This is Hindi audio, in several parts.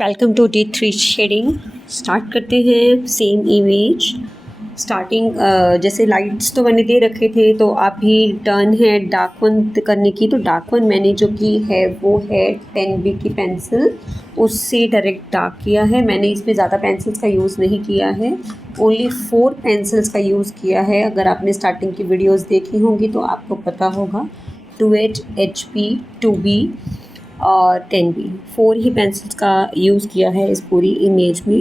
Welcome to D3 shading. Start करते हैं सेम इमेज। स्टार्टिंग जैसे लाइट्स तो मैंने दे रखे थे, तो अभी टर्न है डार्क वन करने की। तो डार्क वन मैंने जो की है वो है 10B की पेंसिल, उससे डायरेक्ट डार्क किया है। मैंने इसमें ज़्यादा पेंसिल्स का यूज़ नहीं किया है, ओनली 4 पेंसिल्स का यूज़ किया है। अगर आपने स्टार्टिंग की वीडियोज़ देखी होंगी तो आपको पता होगा 2H, HB, 2B और 10B, 4 ही पेंसिल्स का यूज़ किया है इस पूरी इमेज में।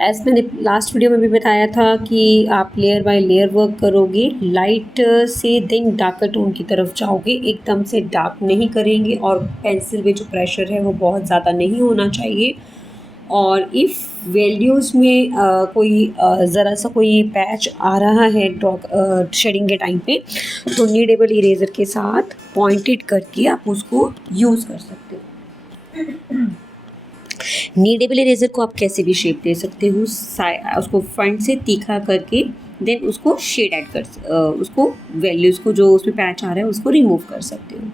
एज़ मैंने लास्ट वीडियो में भी बताया था कि आप लेयर बाय लेयर वर्क करोगे, लाइट से देन डार्कर टोन की तरफ जाओगे, एकदम से डार्क नहीं करेंगे और पेंसिल में जो प्रेशर है वो बहुत ज़्यादा नहीं होना चाहिए। और इफ़ वैल्यूज़ में कोई ज़रा सा कोई पैच आ रहा है ड्रॉ शेडिंग के टाइम पे, तो नीडेबल इरेज़र के साथ पॉइंटेड करके आप उसको यूज़ कर सकते हो। नीडेबल इरेज़र को आप कैसे भी शेप दे सकते हो, उसको फ्रंट से तीखा करके देन उसको शेड ऐड कर उसको वैल्यूज़ को जो उसमें पैच आ रहा है उसको रिमूव कर सकते हो।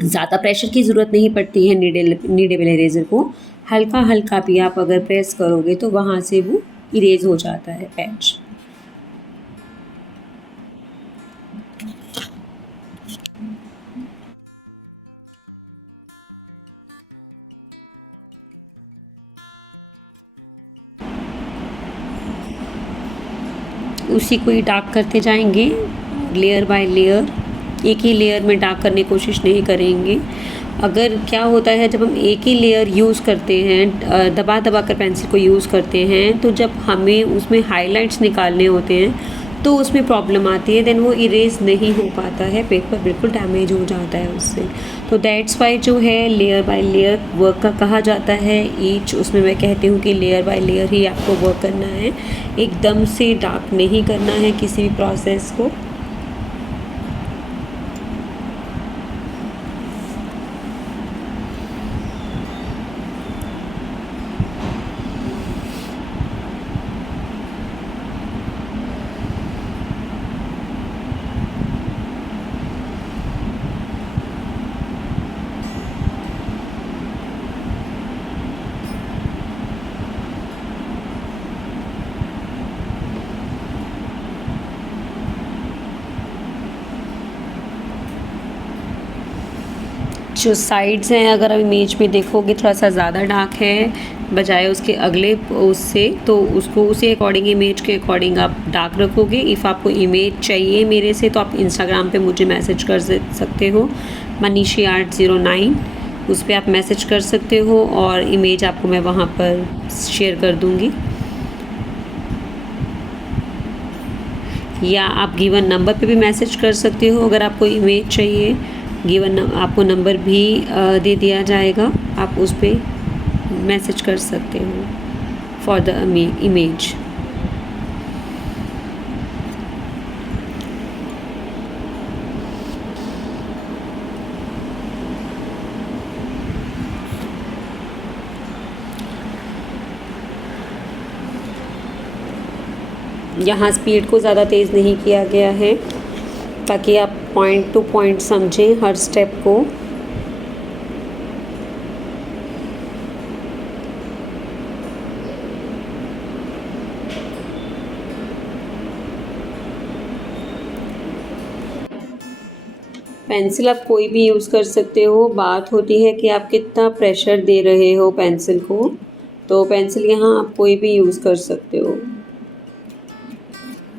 ज़्यादा प्रेशर की ज़रूरत नहीं पड़ती है नीडेबल इरेज़र को। हल्का हल्का भी आप अगर प्रेस करोगे तो वहाँ से वो इरेज हो जाता है पैच। उसी को ही डार्क करते जाएंगे लेयर बाय लेयर, एक ही लेयर में डार्क करने की कोशिश नहीं करेंगे। अगर क्या होता है जब हम एक ही लेयर यूज़ करते हैं, दबा दबा कर पेंसिल को यूज़ करते हैं, तो जब हमें उसमें हाइलाइट्स निकालने होते हैं तो उसमें प्रॉब्लम आती है, देन वो इरेज नहीं हो पाता है, पेपर बिल्कुल डैमेज हो जाता है उससे। तो दैट्स वाई जो है लेयर बाय लेयर वर्क का कहा जाता है। ईच उसमें मैं कहती हूँ कि लेयर बाय लेयर ही आपको वर्क करना है, एकदम से डार्क नहीं करना है किसी भी प्रोसेस को। जो साइड्स हैं अगर आप इमेज में देखोगे थोड़ा सा ज़्यादा डार्क है बजाय उसके अगले उससे, तो उसको उसी अकॉर्डिंग इमेज के अकॉर्डिंग आप डार्क रखोगे। इफ़ आपको इमेज चाहिए मेरे से तो आप इंस्टाग्राम पे मुझे मैसेज कर सकते हो, मनीषी आर्ट 09, उस पर आप मैसेज कर सकते हो और इमेज आपको मैं वहाँ पर शेयर कर दूँगी। या आप गिवन नंबर पे भी मैसेज कर सकते हो अगर आपको इमेज चाहिए। गिवन आपको नंबर भी दे दिया जाएगा, आप उस पर मैसेज कर सकते हो फॉर द इमेज। यहाँ स्पीड को ज़्यादा तेज़ नहीं किया गया है ताकि आप पॉइंट टू पॉइंट समझें हर स्टेप को। पेंसिल आप कोई भी यूज़ कर सकते हो, बात होती है कि आप कितना प्रेशर दे रहे हो पेंसिल को। तो पेंसिल यहाँ आप कोई भी यूज़ कर सकते हो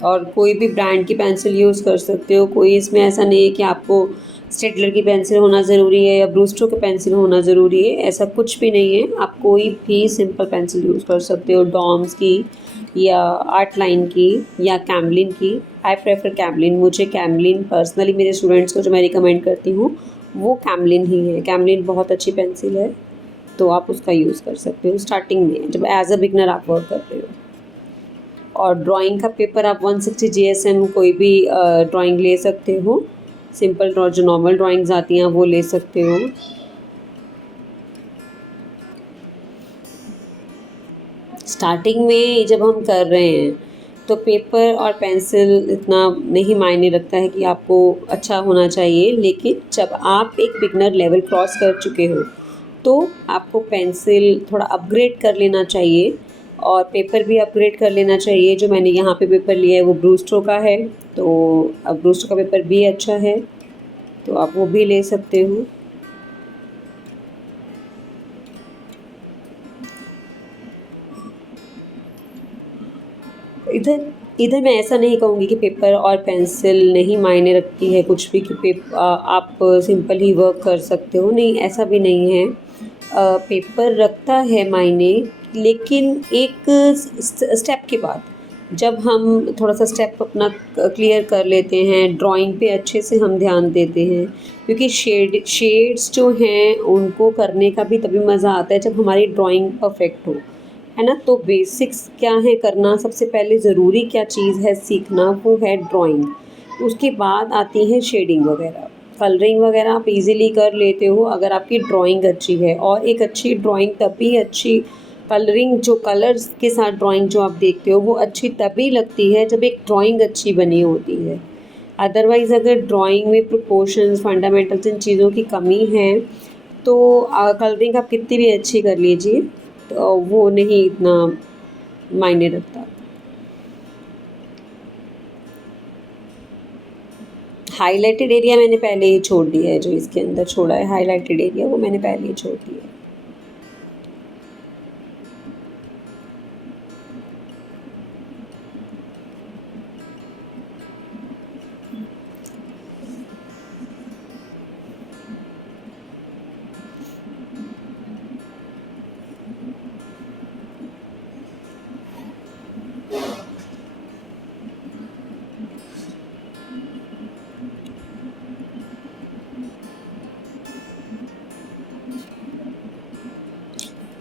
और कोई भी ब्रांड की पेंसिल यूज़ कर सकते हो। कोई इसमें ऐसा नहीं है कि आपको स्टेडलर की पेंसिल होना ज़रूरी है या ब्रूस्टो की पेंसिल होना ज़रूरी है, ऐसा कुछ भी नहीं है। आप कोई भी सिंपल पेंसिल यूज़ कर सकते हो, डॉम्स की या आर्ट लाइन की या कैमलिन की। आई प्रेफर कैमलिन, मुझे कैमलिन पर्सनली मेरे स्टूडेंट्स को जो मैं रिकमेंड करती हूँ वो कैमलिन ही है। कैमलिन बहुत अच्छी पेंसिल है, तो आप उसका यूज़ कर सकते हो स्टार्टिंग में जब एज अ बिगनर आप वर्क कर रहे हो। और ड्राइंग का पेपर आप 160 GSM कोई भी ड्राइंग ले सकते हो, सिंपल जो नॉर्मल ड्राइंग्स आती हैं वो ले सकते हो। स्टार्टिंग में जब हम कर रहे हैं तो पेपर और पेंसिल इतना नहीं मायने रखता है कि आपको अच्छा होना चाहिए, लेकिन जब आप एक बिगनर लेवल क्रॉस कर चुके हो तो आपको पेंसिल थोड़ा अपग्रेड कर लेना चाहिए और पेपर भी अपग्रेड कर लेना चाहिए। जो मैंने यहाँ पे पेपर लिया है वो ब्रूस्टो का है, तो अब ब्रूस्टो का पेपर भी अच्छा है, तो आप वो भी ले सकते हो। इधर इधर मैं ऐसा नहीं कहूँगी कि पेपर और पेंसिल नहीं मायने रखती है कुछ भी, कि आप सिंपल ही वर्क कर सकते हो, नहीं ऐसा भी नहीं है। पेपर रखता है मायने, लेकिन एक स्टेप के बाद जब हम थोड़ा सा स्टेप अपना क्लियर कर लेते हैं, ड्राइंग पे अच्छे से हम ध्यान देते हैं, क्योंकि शेड्स जो हैं उनको करने का भी तभी मज़ा आता है जब हमारी ड्राइंग परफेक्ट हो, है ना। तो बेसिक्स क्या है करना, सबसे पहले ज़रूरी क्या चीज़ है सीखना, वो है ड्राइंग। उसके बाद आती है शेडिंग वगैरह, कलरिंग वगैरह आप इजीली कर लेते हो अगर आपकी ड्राइंग अच्छी है। और एक अच्छी ड्राइंग तभी अच्छी, कलरिंग जो कलर्स के साथ ड्राइंग जो आप देखते हो वो अच्छी तभी लगती है जब एक ड्राइंग अच्छी बनी होती है। अदरवाइज़ अगर ड्राइंग में प्रोपोर्शंस, फंडामेंटल्स, इन चीज़ों की कमी है तो कलरिंग आप कितनी भी अच्छी कर लीजिए तो वो नहीं इतना मायने रखता। हाइलाइटेड एरिया मैंने पहले ही छोड़ दिया है, जो इसके अंदर छोड़ा है हाइलाइटेड एरिया वो मैंने पहले ही छोड़ दिया है।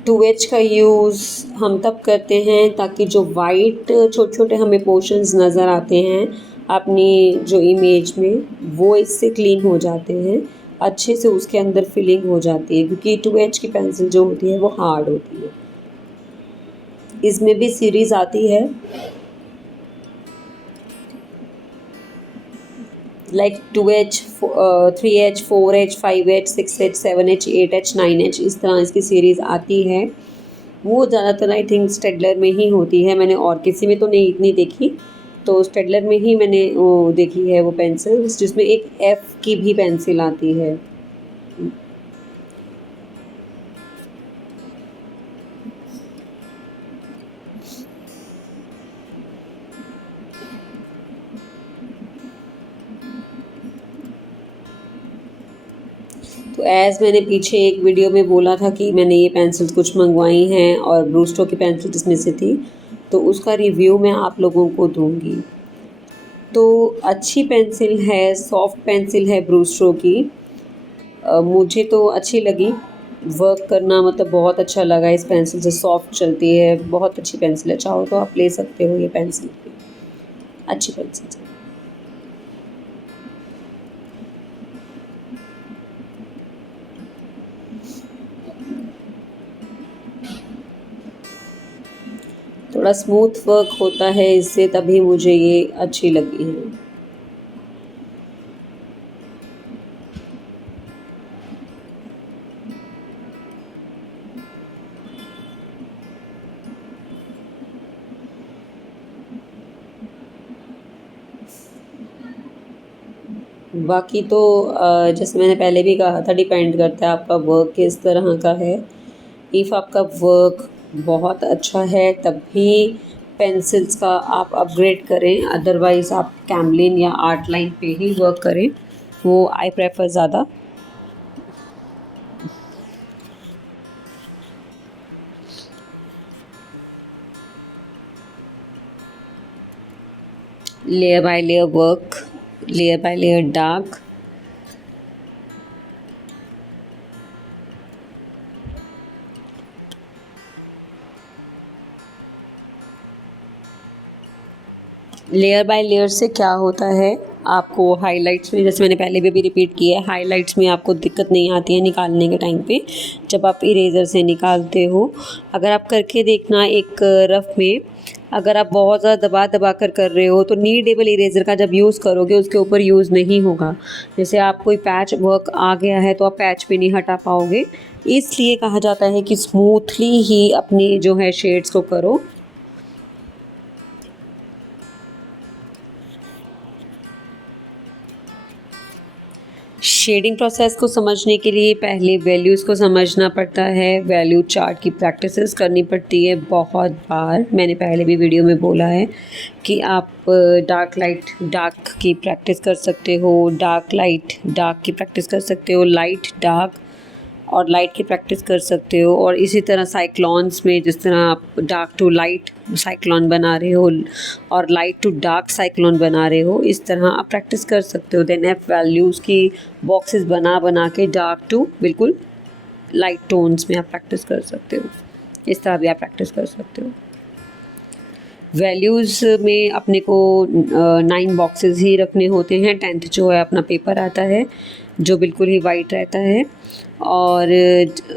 टू एच का यूज़ हम तब करते हैं ताकि जो वाइट छोटे छोटे हमें पोर्शंस नज़र आते हैं अपनी जो इमेज में, वो इससे क्लीन हो जाते हैं, अच्छे से उसके अंदर फिलिंग हो जाती है, क्योंकि टू एच की पेंसिल जो होती है वो हार्ड होती है। इसमें भी सीरीज़ आती है like 2H, 3H, 4H, 5H, 6H, 7H, 8H, 9H, इस तरह इसकी सीरीज़ आती है। वो ज़्यादातर आई थिंक स्टेडलर में ही होती है, मैंने और किसी में तो नहीं इतनी देखी, तो स्टेडलर में ही मैंने वो देखी है वो पेंसिल, जिसमें एक F की भी पेंसिल आती है। तो एज़ मैंने पीछे एक वीडियो में बोला था कि मैंने ये पेंसिल्स कुछ मंगवाई हैं और ब्रूस्टो की पेंसिल जिसमें से थी, तो उसका रिव्यू मैं आप लोगों को दूंगी। तो अच्छी पेंसिल है, सॉफ्ट पेंसिल है ब्रूस्टो की, मुझे तो अच्छी लगी, वर्क करना मतलब बहुत अच्छा लगा इस पेंसिल से, सॉफ्ट चलती है, बहुत अच्छी पेंसिल है, चाहो तो आप ले सकते हो ये पेंसिल, अच्छी पेंसिल। थोड़ा स्मूथ वर्क होता है इससे, तभी मुझे ये अच्छी लगी है। बाकी तो जैसे मैंने पहले भी कहा था, डिपेंड करता है आपका वर्क किस तरह का है। इफ़ आपका वर्क बहुत अच्छा है तभी पेंसिल्स का आप अपग्रेड करें, अदरवाइज़ आप कैमलिन या आर्ट लाइन पे ही वर्क करें, वो आई प्रेफर ज़्यादा। Layer by layer work, layer by layer dark, layer by layer से क्या होता है, आपको हाइलाइट्स में, जैसे मैंने पहले भी रिपीट किया है, हाइलाइट्स में आपको दिक्कत नहीं आती है निकालने के टाइम पे, जब आप इरेज़र से निकालते हो। अगर आप करके देखना एक रफ में, अगर आप बहुत ज़्यादा दबा दबा कर रहे हो तो नीडेबल इरेज़र का जब यूज़ करोगे उसके ऊपर यूज़ नहीं होगा। जैसे आप कोई पैच वर्क आ गया है तो आप पैच भी नहीं हटा पाओगे। इसलिए कहा जाता है कि स्मूथली ही अपनी जो है शेड्स को करो। शेडिंग प्रोसेस को समझने के लिए पहले वैल्यूज़ को समझना पड़ता है, वैल्यू चार्ट की प्रैक्टिसेस करनी पड़ती है बहुत बार। मैंने पहले भी वीडियो में बोला है कि आप डार्क लाइट डार्क की प्रैक्टिस कर सकते हो, डार्क लाइट डार्क की प्रैक्टिस कर सकते हो, लाइट डार्क और लाइट की प्रैक्टिस कर सकते हो। और इसी तरह साइक्लॉन्स में जिस तरह आप डार्क टू लाइट साइक्लॉन बना रहे हो और लाइट टू डार्क साइक्लॉन बना रहे हो, इस तरह आप प्रैक्टिस कर सकते हो। देन आप वैल्यूज़ की बॉक्सेस बना बना के डार्क टू बिल्कुल लाइट टोन्स में आप प्रैक्टिस कर सकते हो। इस तरह भी आप प्रैक्टिस कर सकते हो। वैल्यूज़ में अपने को 9 बॉक्सेस ही रखने होते हैं। 10th जो है अपना पेपर आता है जो बिल्कुल ही वाइट रहता है। और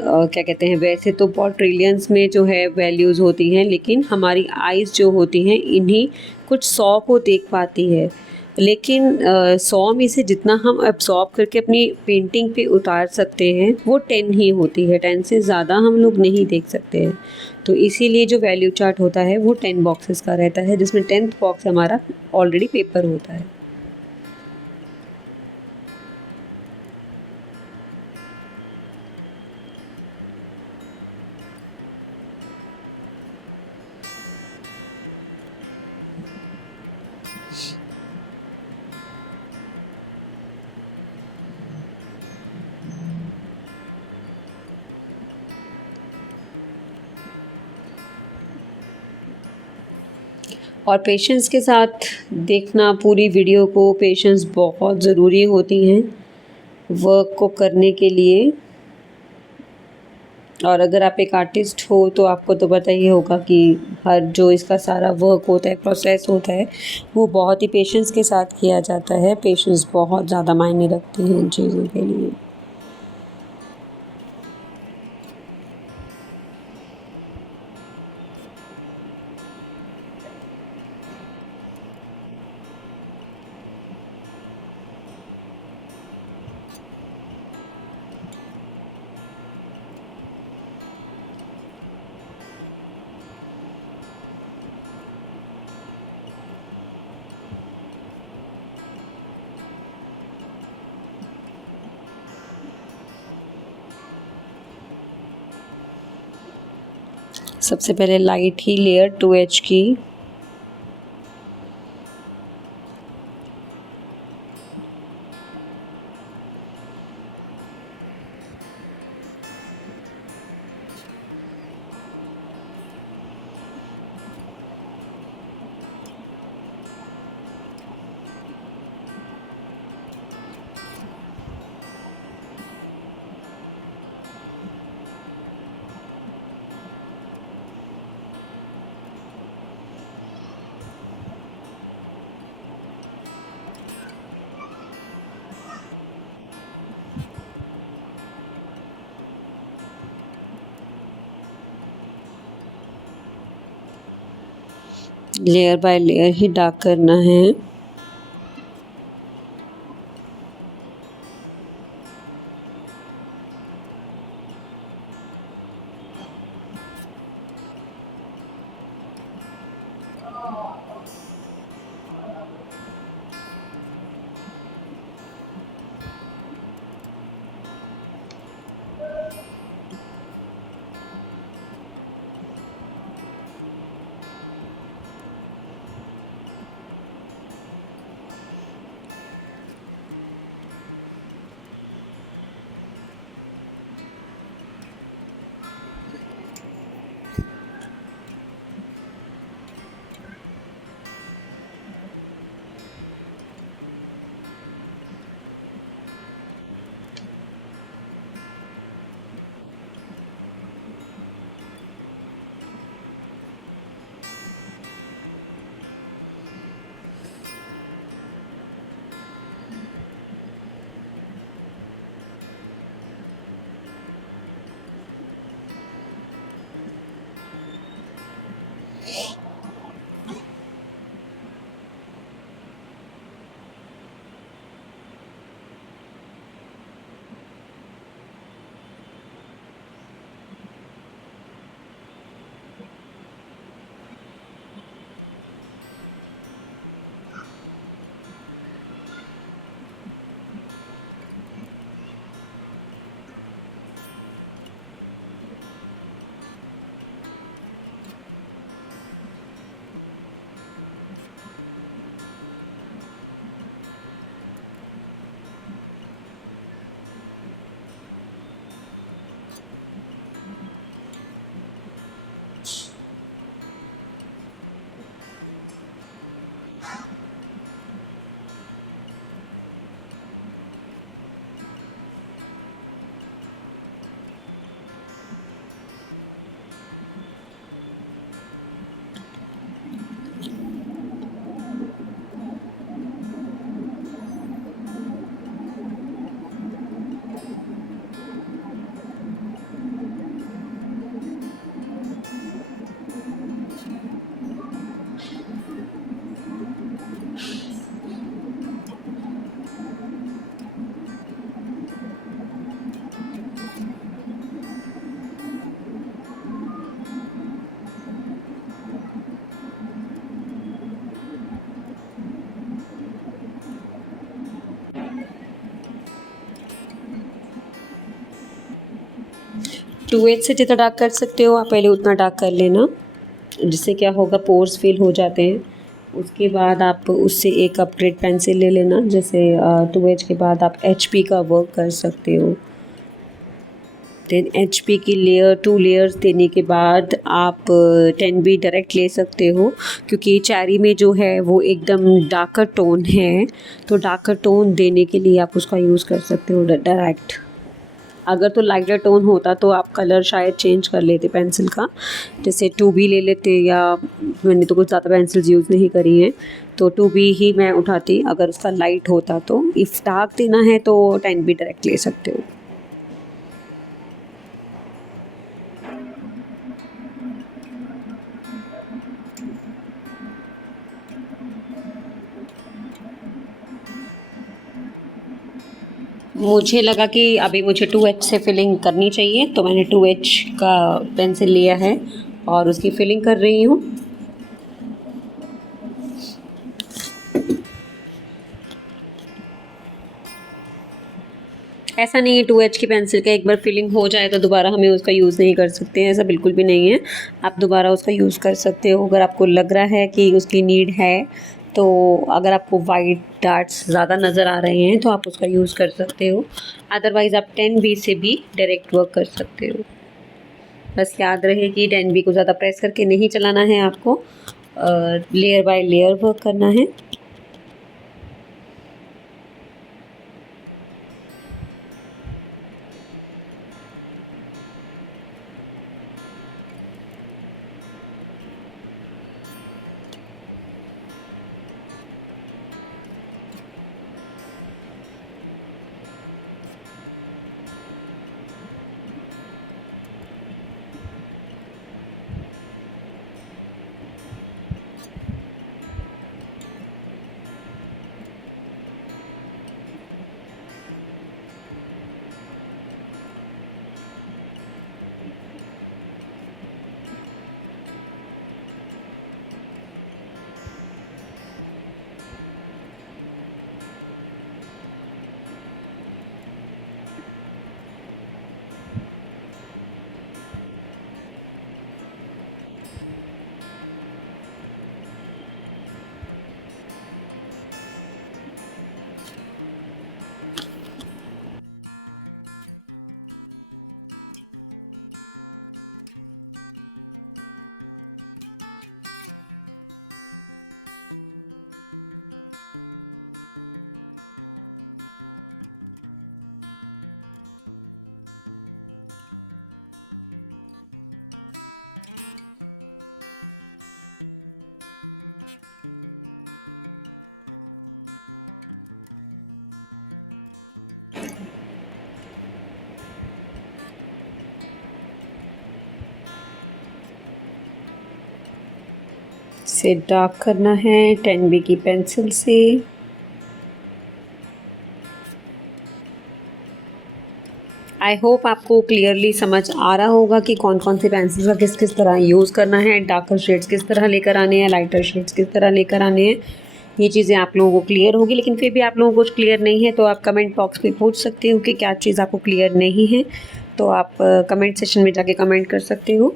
क्या कहते हैं, वैसे तो बहुत ट्रिलियंस में जो है वैल्यूज़ होती हैं, लेकिन हमारी आइज़ जो होती हैं इन्हीं कुछ 100 को देख पाती है। लेकिन 100 में से जितना हम एब्सॉर्ब करके अपनी पेंटिंग पे उतार सकते हैं वो 10 ही होती है। 10 से ज़्यादा हम लोग नहीं देख सकते हैं। तो इसीलिए जो वैल्यू चार्ट होता है वो 10 बॉक्सेस का रहता है, जिसमें 10th बॉक्स हमारा ऑलरेडी पेपर होता है। और पेशेंस के साथ देखना पूरी वीडियो को। पेशेंस बहुत ज़रूरी होती हैं वर्क को करने के लिए। और अगर आप एक आर्टिस्ट हो तो आपको तो पता ही होगा कि हर जो इसका सारा वर्क होता है, प्रोसेस होता है, वो बहुत ही पेशेंस के साथ किया जाता है। पेशेंस बहुत ज़्यादा मायने रखती है इन चीज़ों के लिए। सबसे पहले लाइट ही लेयर 2H की layer by layer he dark करना है। 2H से जितना डार्क कर सकते हो आप पहले उतना डार्क कर लेना, जिससे क्या होगा पोर्स फिल हो जाते हैं। उसके बाद आप उससे एक अपग्रेड पेंसिल ले लेना, जैसे 2H के बाद आप HP का वर्क कर सकते हो। देन HP की लेयर 2 लेयर्स देने के बाद आप 10B डायरेक्ट ले सकते हो, क्योंकि चेरी में जो है वो एकदम डार्कर टोन है, तो डार्कर टोन देने के लिए आप उसका यूज़ कर सकते हो डायरेक्ट। अगर तो लाइटर टोन होता तो आप कलर शायद चेंज कर लेते पेंसिल का, जैसे 2B ले लेते, या मैंने तो कुछ ज़्यादा पेंसिल्स यूज़ नहीं करी हैं तो 2B ही मैं उठाती अगर उसका लाइट होता तो। इफ़ डार्क देना है तो 10B डायरेक्ट ले सकते हो। मुझे लगा कि अभी मुझे 2H से फिलिंग करनी चाहिए, तो मैंने 2H का पेंसिल लिया है और उसकी फिलिंग कर रही हूँ। ऐसा नहीं है 2H की पेंसिल का एक बार फिलिंग हो जाए तो दोबारा हमें उसका यूज़ नहीं कर सकते हैं, ऐसा बिल्कुल भी नहीं है। आप दोबारा उसका यूज़ कर सकते हो अगर आपको लग रहा है कि उसकी नीड है। तो अगर आपको वाइट डार्ट्स ज़्यादा नज़र आ रहे हैं तो आप उसका यूज़ कर सकते हो, अदरवाइज़ आप 10B से भी डायरेक्ट वर्क कर सकते हो। बस याद रहे कि 10B को ज़्यादा प्रेस करके नहीं चलाना है आपको, लेयर बाय लेयर वर्क करना है। से डार्क करना है 10B की पेंसिल से। आई होप आपको क्लियरली समझ आ रहा होगा कि कौन कौन से पेंसिल्स का किस किस तरह यूज़ करना है, डार्कर शेड्स किस तरह लेकर आने हैं, लाइटर शेड्स किस तरह लेकर आने हैं। ये चीज़ें आप लोगों को क्लियर होगी, लेकिन फिर भी आप लोगों को कुछ क्लियर नहीं है तो आप कमेंट बॉक्स में पूछ सकते हो कि क्या चीज़ आपको क्लियर नहीं है, तो आप कमेंट सेक्शन में जाके कमेंट कर सकते हो।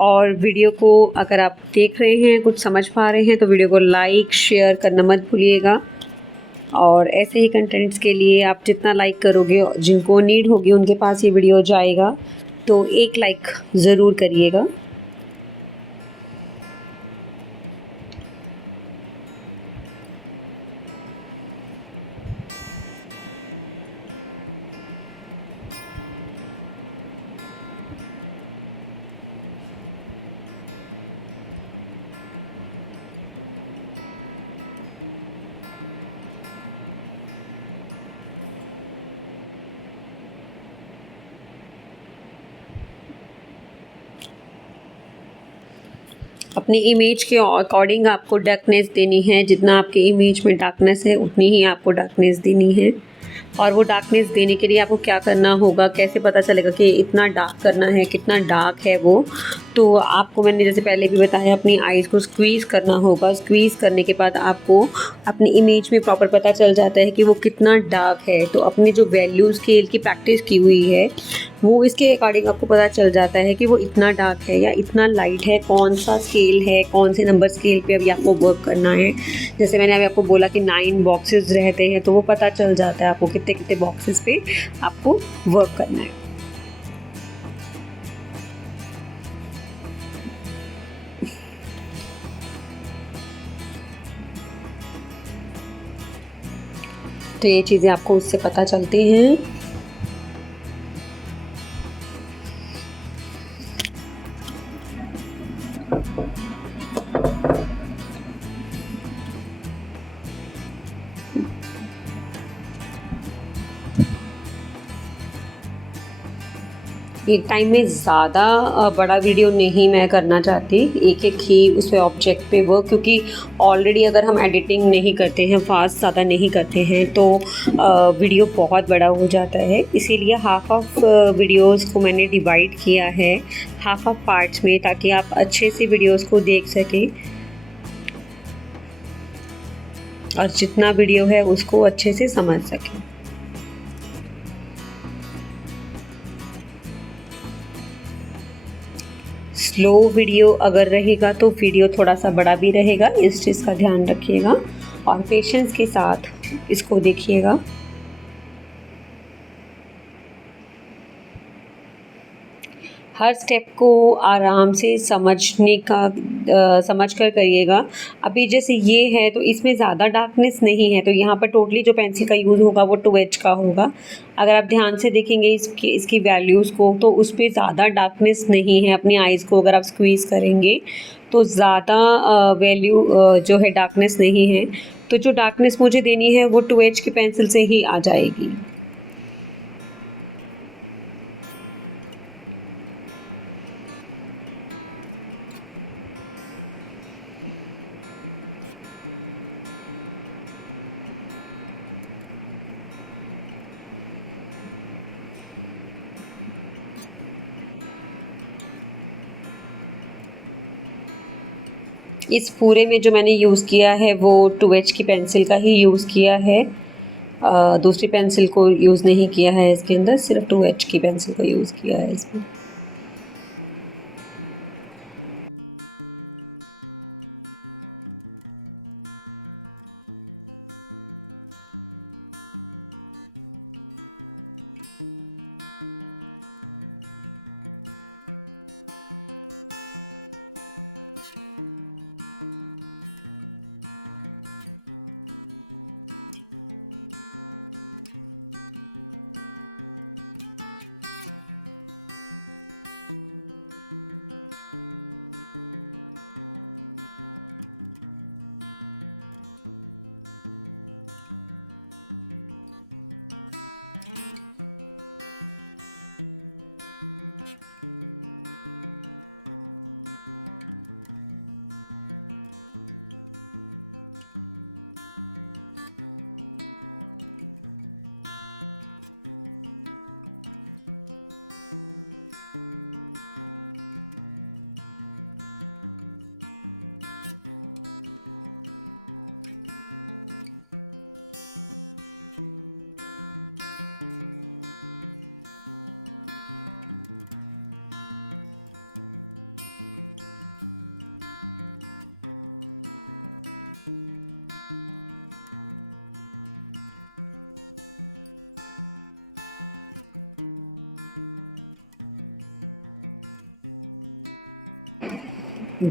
और वीडियो को अगर आप देख रहे हैं, कुछ समझ पा रहे हैं, तो वीडियो को लाइक शेयर करना मत भूलिएगा। और ऐसे ही कंटेंट्स के लिए आप जितना लाइक करोगे, जिनको नीड होगी उनके पास ये वीडियो जाएगा, तो एक लाइक ज़रूर करिएगा। अपनी इमेज के अकॉर्डिंग आपको डार्कनेस देनी है, जितना आपके इमेज में डार्कनेस है उतनी ही आपको डार्कनेस देनी है। और वो डार्कनेस देने के लिए आपको क्या करना होगा, कैसे पता चलेगा कि इतना डार्क करना है, कितना डार्क है वो। तो आपको मैंने जैसे पहले भी बताया, अपनी आईज़ को स्क्वीज़ करना होगा। स्क्वीज़ करने के बाद आपको अपनी इमेज में प्रॉपर पता चल जाता है कि वो कितना डार्क है। तो अपनी जो वैल्यू स्केल की प्रैक्टिस की हुई है, वो इसके अकॉर्डिंग आपको पता चल जाता है कि वो इतना डार्क है या इतना लाइट है, कौन सा स्केल है, कौन से नंबर स्केल पे अभी आपको वर्क करना है। जैसे मैंने अभी आपको बोला कि 9 बॉक्सेस रहते हैं, तो वो पता चल जाता है आपको कितने कितने बॉक्सेस पे आपको वर्क करना है। तो ये चीज़ें आपको उससे पता चलती हैं। एक टाइम में ज़्यादा बड़ा वीडियो नहीं मैं करना चाहती, एक-एक ही उस पे ऑब्जेक्ट पे वर्क, क्योंकि ऑलरेडी अगर हम एडिटिंग नहीं करते हैं, फास्ट ज़्यादा नहीं करते हैं, तो वीडियो बहुत बड़ा हो जाता है। इसीलिए हाफ़ ऑफ वीडियोज़ को मैंने डिवाइड किया है हाफ़ ऑफ पार्ट्स में, ताकि आप अच्छे से वीडियोज़ को देख सकें और जितना वीडियो है उसको अच्छे से समझ सकें। स्लो वीडियो अगर रहेगा तो वीडियो थोड़ा सा बड़ा भी रहेगा, इस चीज़ का ध्यान रखिएगा और पेशेंस के साथ इसको देखिएगा। हर स्टेप को आराम से समझने का समझ कर करिएगा। अभी जैसे ये है तो इसमें ज़्यादा डार्कनेस नहीं है, तो यहाँ पर टोटली जो पेंसिल का यूज़ होगा वो 2H का होगा। अगर आप ध्यान से देखेंगे इसकी वैल्यूज़ को, तो उस पे ज़्यादा डार्कनेस नहीं है। अपनी आइज़ को अगर आप स्क्वीज़ करेंगे तो ज़्यादा वैल्यू जो है डार्कनेस नहीं है। तो जो डार्कनेस मुझे देनी है वो 2H की पेंसिल से ही आ जाएगी। इस पूरे में जो मैंने यूज़ किया है वो 2H की पेंसिल का ही यूज़ किया है। दूसरी पेंसिल को यूज़ नहीं किया है इसके अंदर, सिर्फ 2H की पेंसिल को यूज़ किया है इसमें।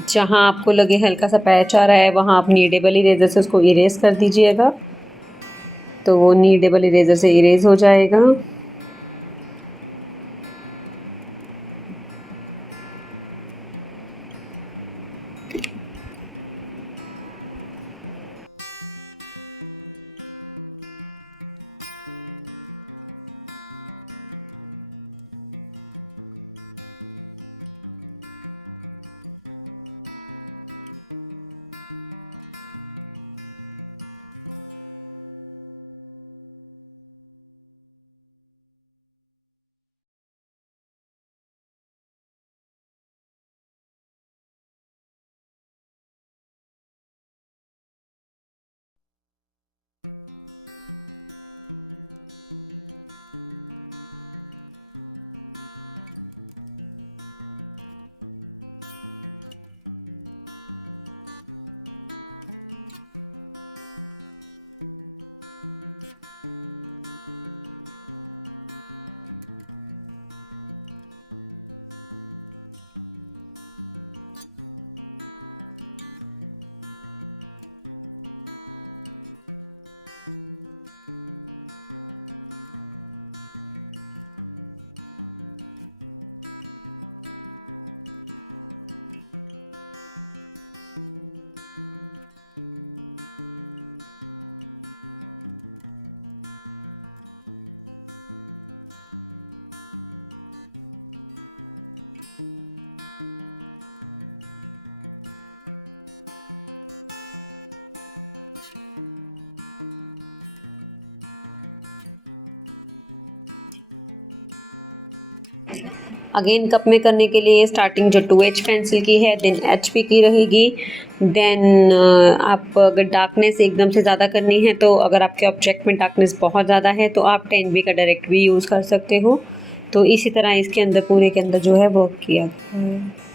जहाँ आपको लगे हल्का सा पैच आ रहा है, वहाँ आप नीडेबल इरेज़र से उसको इरेज़ कर दीजिएगा, तो वो नीडेबल इरेज़र से इरेज़ हो जाएगा। अगेन कप में करने के लिए स्टार्टिंग जो 2H पेंसिल की है, देन HP की रहेगी। देन आप अगर डार्कनेस एकदम से ज़्यादा करनी है, तो अगर आपके ऑब्जेक्ट में डार्कनेस बहुत ज़्यादा है तो आप 10B का डायरेक्ट भी यूज़ कर सकते हो। तो इसी तरह इसके अंदर पूरे के अंदर जो है वर्क किया गया है।